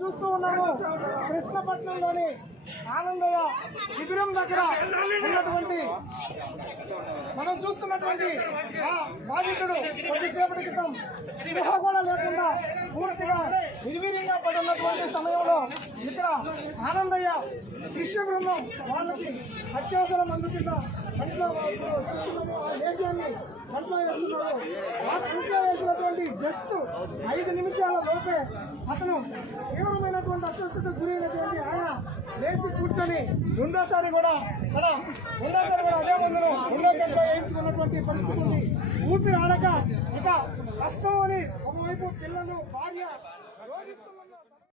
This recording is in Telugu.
చూస్తూ ఉన్నాము కృష్ణపట్నంలోని ఆనందయ్య శిబిరం దగ్గర ఉన్నటువంటి మనం చూస్తున్నటువంటి బాధితుడు కొద్దిసేపటి క్రితం స్పృహ కూడా లేకుండా పూర్తిగా నిర్వీర్యంగా పడున్నటువంటి సమయంలో ఇక్కడ ఆనందయ్య శిష్య బృందం వాళ్ళకి అత్యవసరం అందుకున్న కంట్లో లేఖ్యాన్ని కంట్లో వేస్తున్నారు. ఆ కంట్లో వేసినటువంటి జస్ట్ 5 నిమిషాల లోపే అతను తీవ్రమైనటువంటి అస్వస్థతకు గురైనటువంటి ఆయన లేచి కూర్చొని రెండోసారి కూడా అదే మందులు రెండో గంటలో వేయించుకున్నటువంటి పరిస్థితి ఉంది. ఊపిరి ఆడక ఇక కష్టం అని ఒకవైపు పిల్లలు భార్య రోగిస్తున్నారు.